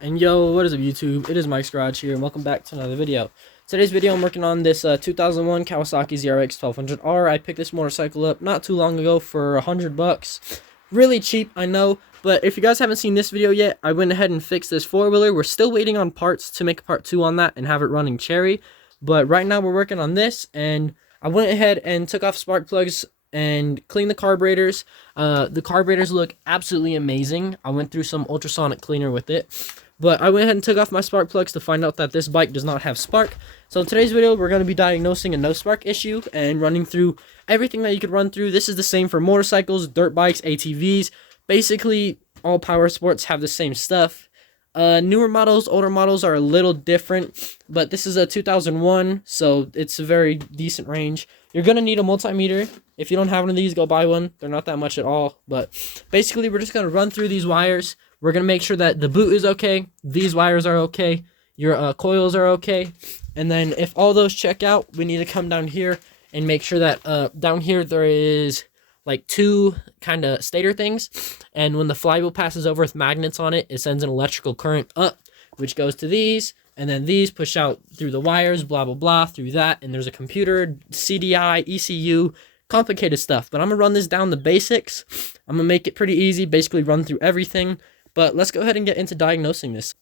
And yo, what is up YouTube? It is Mike's Garage here and welcome back to another video. Today's video I'm working on this 2001 Kawasaki ZRX 1200R. I picked this motorcycle up not too long ago for $100. Really cheap, I know, but if you guys haven't seen this video yet, I went ahead and fixed this four-wheeler. We're still waiting on parts to make a part 2 on that and have it running cherry. But right now we're working on this, and I went ahead and took off spark plugs and cleaned the carburetors. The carburetors look absolutely amazing. I went through some ultrasonic cleaner with it. But I went ahead and took off my spark plugs to find out that this bike does not have spark. So in today's video, we're going to be diagnosing a no spark issue and running through everything that you could run through. This is the same for motorcycles, dirt bikes, ATVs. Basically, all power sports have the same stuff. Newer models, older models are a little different, but this is a 2001, so it's a very decent range. You're going to need a multimeter. If you don't have one of these, go buy one. They're not that much at all, but basically, we're just going to run through these wires. We're going to make sure that the boot is okay, these wires are okay, your coils are okay, and then if all those check out, we need to come down here and make sure that down here there is like two kind of stator things, and when the flywheel passes over with magnets on it, it sends an electrical current up, which goes to these, and then these push out through the wires, blah, blah, blah, through that, and there's a computer, CDI, ECU, complicated stuff, but I'm going to run this down the basics. I'm going to make it pretty easy, basically run through everything. But let's go ahead and get into diagnosing this.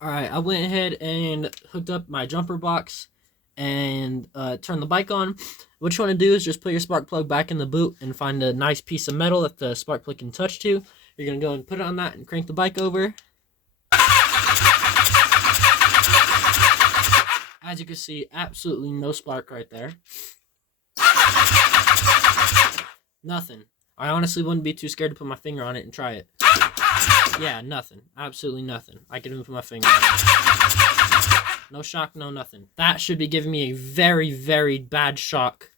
Alright, I went ahead and hooked up my jumper box and turned the bike on. What you want to do is just put your spark plug back in the boot and find a nice piece of metal that the spark plug can touch to. You're going to go and put it on that and crank the bike over. As you can see, absolutely no spark right there. Nothing. I honestly wouldn't be too scared to put my finger on it and try it. Yeah, nothing. Absolutely nothing. I can even put my finger on it. No shock, no nothing. That should be giving me a very, very bad shock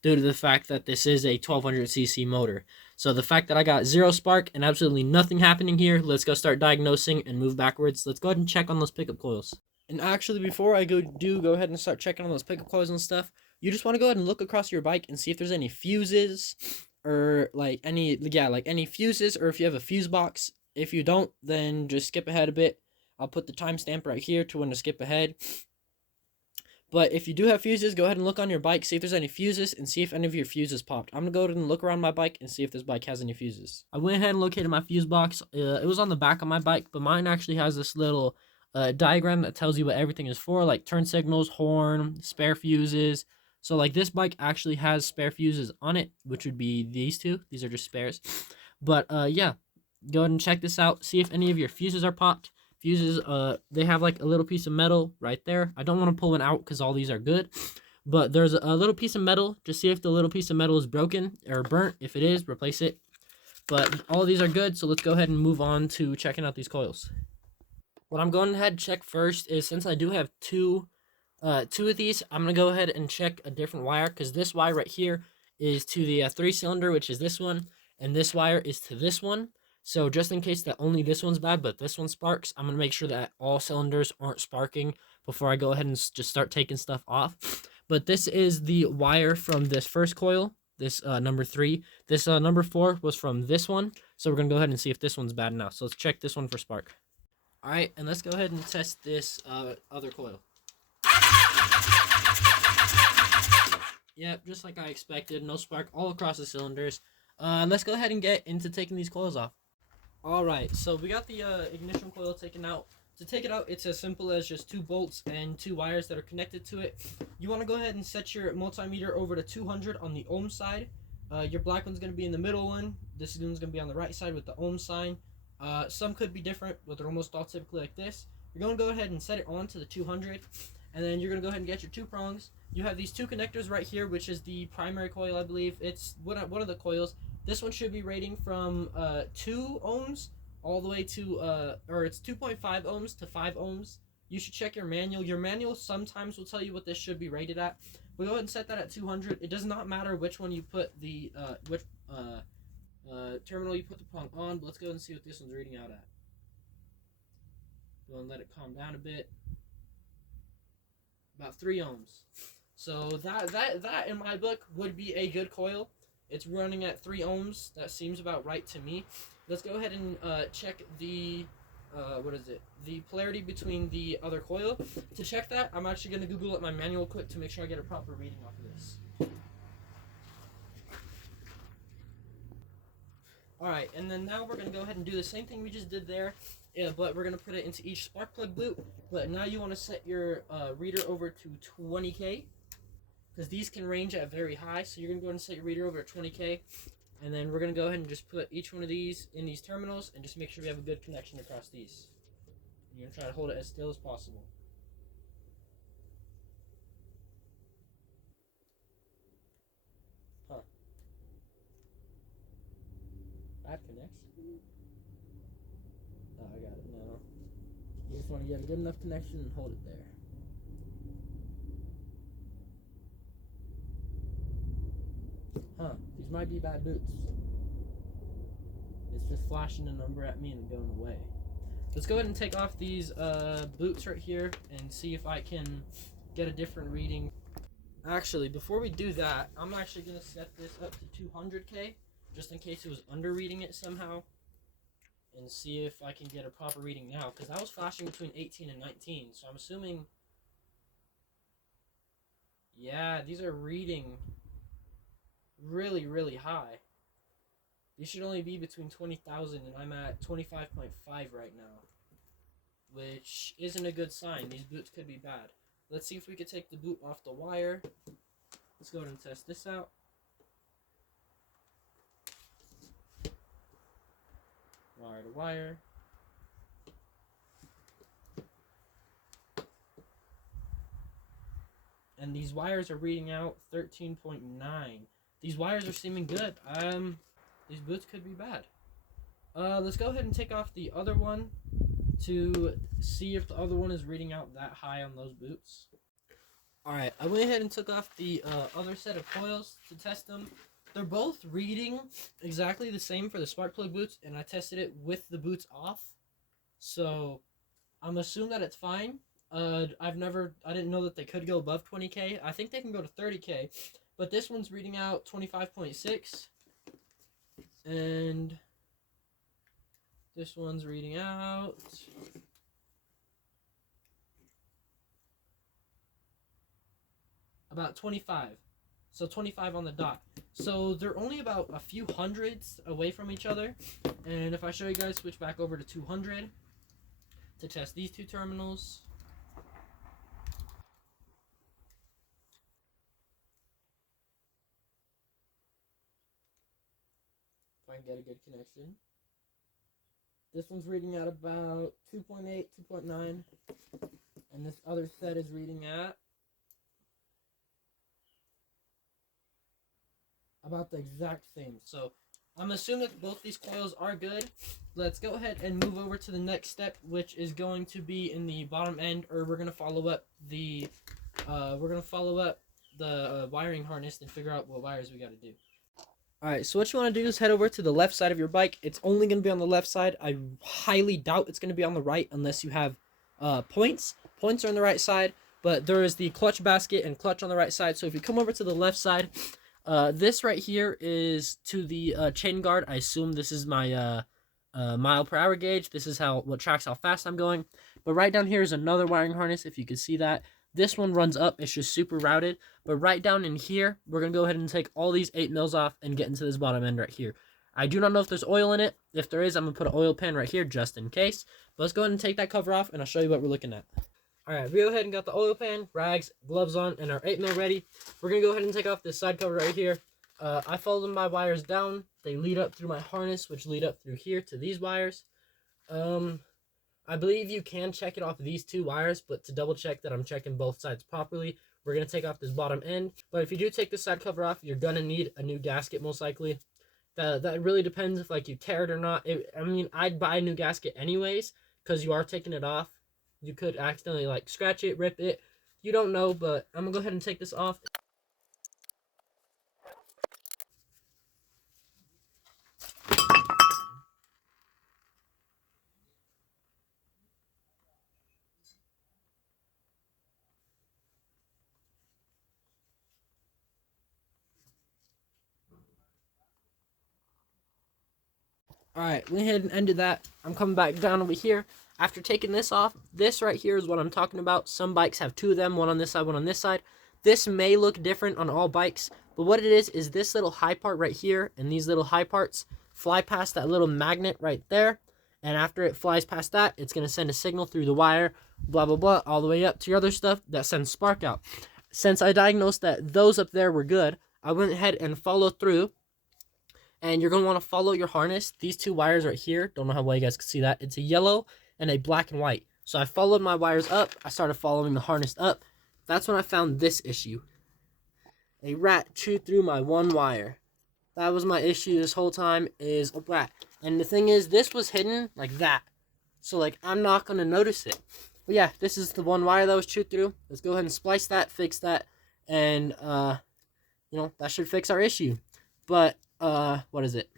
due to the fact that this is a 1200cc motor. So the fact that I got zero spark and absolutely nothing happening here, let's go start diagnosing and move backwards. Let's go ahead and check on those pickup coils. And actually, before I go ahead and start checking on those pickup coils and stuff, you just want to go ahead and look across your bike and see if there's any fuses or like any fuses, or if you have a fuse box. If you don't, then just skip ahead a bit. I'll put the timestamp right here to when to skip ahead. But if you do have fuses, go ahead and look on your bike, see if there's any fuses, and see if any of your fuses popped. I'm going to go ahead and look around my bike and see if this bike has any fuses. I went ahead and located my fuse box. It was on the back of my bike, but mine actually has this little diagram that tells you what everything is for, like turn signals, horn, spare fuses. So like this bike actually has spare fuses on it, which would be these two. These are just spares. But yeah. Go ahead and check this out. See if any of your fuses are popped. Fuses, they have like a little piece of metal right there. I don't want to pull one out because all these are good. But there's a little piece of metal. Just see if the little piece of metal is broken or burnt. If it is, replace it. But all of these are good, so let's go ahead and move on to checking out these coils. What I'm going ahead and check first is, since I do have two of these, I'm going to go ahead and check a different wire, because this wire right here is to the 3-cylinder, which is this one, and this wire is to this one. So just in case that only this one's bad, but this one sparks, I'm going to make sure that all cylinders aren't sparking before I go ahead and just start taking stuff off. But this is the wire from this first coil, this number 3. This number 4 was from this one. So we're going to go ahead and see if this one's bad now. So let's check this one for spark. All right, and let's go ahead and test this other coil. Yep, just like I expected, no spark all across the cylinders. Let's go ahead and get into taking these coils off. Alright, so we got the ignition coil taken out. To take it out, it's as simple as just 2 bolts and 2 wires that are connected to it. You want to go ahead and set your multimeter over to 200 on the ohm side. Your black one's going to be in the middle one. This one's going to be on the right side with the ohm sign. Some could be different, but they're almost all typically like this. You're going to go ahead and set it on to the 200, and then you're going to go ahead and get your 2 prongs. You have these 2 connectors right here, which is the primary coil, I believe. It's one of the coils. This one should be rating from 2 ohms all the way to, or it's 2.5 ohms to 5 ohms. You should check your manual. Your manual sometimes will tell you what this should be rated at. We'll go ahead and set that at 200. It does not matter which one you put the, terminal you put the prong on, but let's go ahead and see what this one's reading out at. Go and let it calm down a bit. About 3 ohms. So that in my book would be a good coil. It's running at 3 ohms. That seems about right to me. Let's go ahead and check the what is it? The polarity between the other coil. To check that, I'm actually going to Google it my manual quick to make sure I get a proper reading off of this. Alright, and then now we're going to go ahead and do the same thing we just did there, but we're going to put it into each spark plug boot. But now you want to set your reader over to 20K, because these can range at very high, so you're going to go ahead and set your reader over to 20K. And then we're going to go ahead and just put each one of these in these terminals and just make sure we have a good connection across these. You're going to try to hold it as still as possible. Huh. Bad connection? Oh, I got it now. You just want to get a good enough connection and hold it there. Huh. These might be bad boots. It's just flashing a number at me and going away. Let's go ahead and take off these boots right here and see if I can get a different reading. Actually, before we do that, I'm actually going to set this up to 200K, just in case it was under reading it somehow, and see if I can get a proper reading now, because I was flashing between 18 and 19, so I'm assuming, yeah, these are reading really, really high. These should only be between 20,000, and I'm at 25.5 right now, which isn't a good sign. These boots could be bad. Let's see if we could take the boot off the wire. Let's go ahead and test this out. Wire to wire. And these wires are reading out 13.9. These wires are seeming good. These boots could be bad. Let's go ahead and take off the other one to see if the other one is reading out that high on those boots. Alright, I went ahead and took off the other set of coils to test them. They're both reading exactly the same for the spark plug boots, and I tested it with the boots off. So, I'm assuming that it's fine. I didn't know that they could go above 20K. I think they can go to 30K. But this one's reading out 25.6. And this one's reading out about 25. So 25 on the dot. So they're only about a few hundreds away from each other. And if I show you guys, switch back over to 200 to test these two terminals. If I can get a good connection. This one's reading at about 2.8, 2.9. And this other set is reading at about the exact same. So I'm assuming that both these coils are good. Let's go ahead and move over to the next step, which is going to be in the bottom end, or we're going to follow up the wiring harness and figure out what wires we got to do. Alright, so what you want to do is head over to the left side of your bike. It's only going to be on the left side. I highly doubt it's going to be on the right unless you have points. Points are on the right side, but there is the clutch basket and clutch on the right side. So if you come over to the left side, this right here is to the chain guard. I assume this is my mile per hour gauge. This is what tracks how fast I'm going. But right down here is another wiring harness, if you can see that. This one runs up. It's just super routed. But right down in here, we're going to go ahead and take all these 8 mils off and get into this bottom end right here. I do not know if there's oil in it. If there is, I'm going to put an oil pan right here just in case. But let's go ahead and take that cover off, and I'll show you what we're looking at. Alright, we go ahead and got the oil pan, rags, gloves on, and our 8 mil ready. We're going to go ahead and take off this side cover right here. I followed my wires down. They lead up through my harness, which lead up through here to these wires. I believe you can check it off these 2 wires, but to double check that I'm checking both sides properly, we're going to take off this bottom end. But if you do take this side cover off, you're going to need a new gasket most likely. That really depends if you tear it or not. I mean, I'd buy a new gasket anyways, because you are taking it off. You could accidentally scratch it, rip it. You don't know, but I'm going to go ahead and take this off. Alright, went ahead and ended that. I'm coming back down over here. After taking this off, this right here is what I'm talking about. Some bikes have two of them, one on this side, one on this side. This may look different on all bikes, but what it is this little high part right here, and these little high parts fly past that little magnet right there. And after it flies past that, it's going to send a signal through the wire, blah, blah, blah, all the way up to your other stuff that sends spark out. Since I diagnosed that those up there were good, I went ahead and followed through. And you're going to want to follow your harness. These two wires right here, don't know how well you guys can see that. It's a yellow and a black and white. So I followed my wires up. I started following the harness up. That's when I found this issue. A rat chewed through my one wire. That was my issue this whole time, is a rat. And the thing is, this was hidden like that. So, like, I'm not going to notice it. But yeah, this is the one wire that was chewed through. Let's go ahead and splice that, fix that. And, you know, that should fix our issue. But, what is it?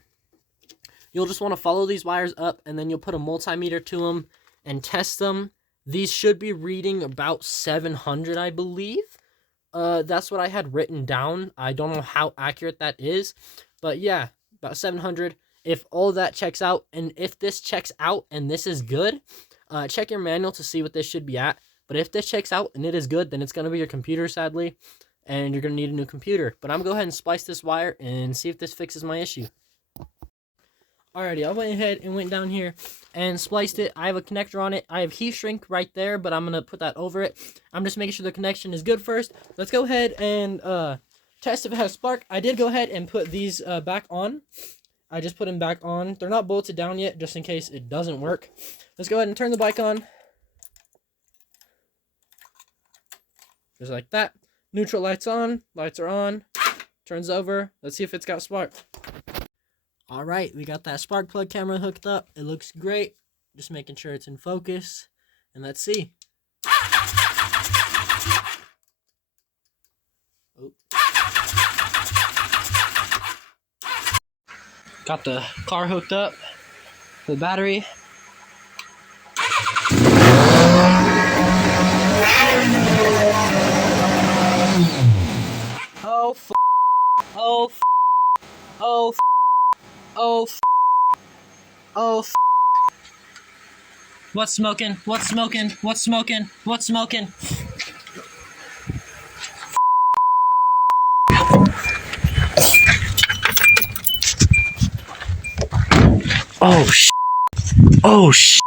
You'll just want to follow these wires up, and then you'll put a multimeter to them and test them. These should be reading about 700, I believe. That's what I had written down. I don't know how accurate that is, but yeah, about 700. If all that checks out, and if this checks out and this is good, check your manual to see what this should be at. But if this checks out and it is good, then it's going to be your computer, sadly, and you're going to need a new computer. But I'm going to go ahead and splice this wire and see if this fixes my issue. Alrighty, I went ahead and went down here and spliced it. I have a connector on it. I have heat shrink right there, but I'm going to put that over it. I'm just making sure the connection is good first. Let's go ahead and test if it has spark. I did go ahead and put these back on. I just put them back on. They're not bolted down yet, just in case it doesn't work. Let's go ahead and turn the bike on. Just like that. Neutral lights on. Lights are on. Turns over. Let's see if it's got spark. Alright, we got that spark plug camera hooked up. It looks great. Just making sure it's in focus. And let's see. Oh. Got the car hooked up. The battery. Oh, f. Oh, f. Oh, f. Oh, f. Oh, f. What's smoking? What's smoking? What's smoking? What's smoking? Oh, sh. Oh, sh.